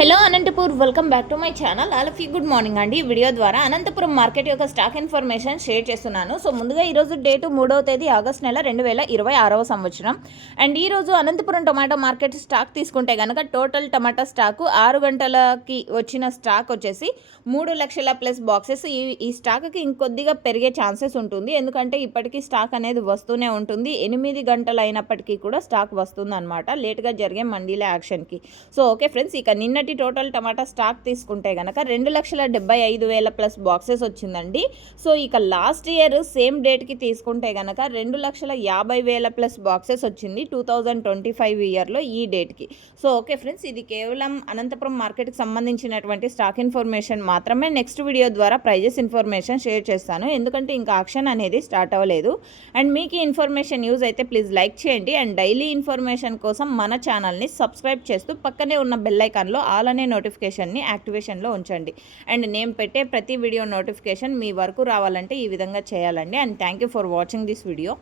Hello Anantapur, welcome back to my channel. All of you good morning అండి. ఈ video ద్వారా Anantapuram market యొక్క stock information share చేస్తున్నాను. So ముందుగా ఈరోజు డేటు 3వ తేదీ ఆగస్ట్ నెల 2026 సంవత్సరం. అండ్ ఈరోజు అనంతపురం టొమాటో మార్కెట్ స్టాక్ తీసుకుంటే కనుక టోటల్ టమాటా స్టాకు 6 గంటలకి వచ్చిన స్టాక్ వచ్చేసి 3 లక్షల ప్లస్ బాక్సెస్. ఈ స్టాక్కి ఇంకొద్దిగా పెరిగే ఛాన్సెస్ ఉంటుంది, ఎందుకంటే ఇప్పటికీ స్టాక్ అనేది వస్తూనే ఉంటుంది. 8 గంటలు అయినప్పటికీ కూడా స్టాక్ వస్తుంది అనమాట, లేట్గా జరిగే మండీల యాక్షన్కి. సో ఓకే ఫ్రెండ్స్, ఇక నిన్నటి టోటల్ టమాటా స్టాక్ తీసుకుంటే కనుక 2,75,000 ప్లస్ బాక్సెస్ వచ్చిందండి. సో ఇక లాస్ట్ ఇయర్ సేమ్ డేట్కి తీసుకుంటే కనుక 2,50,000 ప్లస్ బాక్సెస్ వచ్చింది 2025 ఇయర్లో ఈ డేట్కి. సో ఓకే ఫ్రెండ్స్, ఇది కేవలం అనంతపురం మార్కెట్కి సంబంధించినటువంటి స్టాక్ ఇన్ఫర్మేషన్ మాత్రమే. నెక్స్ట్ వీడియో ద్వారా ప్రైజెస్ ఇన్ఫర్మేషన్ షేర్ చేస్తాను, ఎందుకంటే ఇంకా ఆక్షన్ అనేది స్టార్ట్ అవ్వలేదు. అండ్ మీకు ఈ ఇన్ఫర్మేషన్ యూజ్ అయితే ప్లీజ్ లైక్ చేయండి. అండ్ డైలీ ఇన్ఫర్మేషన్ కోసం మన ఛానల్ని సబ్స్క్రైబ్ చేస్తూ పక్కనే ఉన్న బెల్ ఐకాన్లో ఆల్ అనే నోటిఫికేషన్ని యాక్టివేషన్లో ఉంచండి. అండ్ నేను పెట్టే ప్రతి వీడియో నోటిఫికేషన్ మీ వరకు రావాలంటే ఈ విధంగా చేయాలండి. And thank you for watching this video.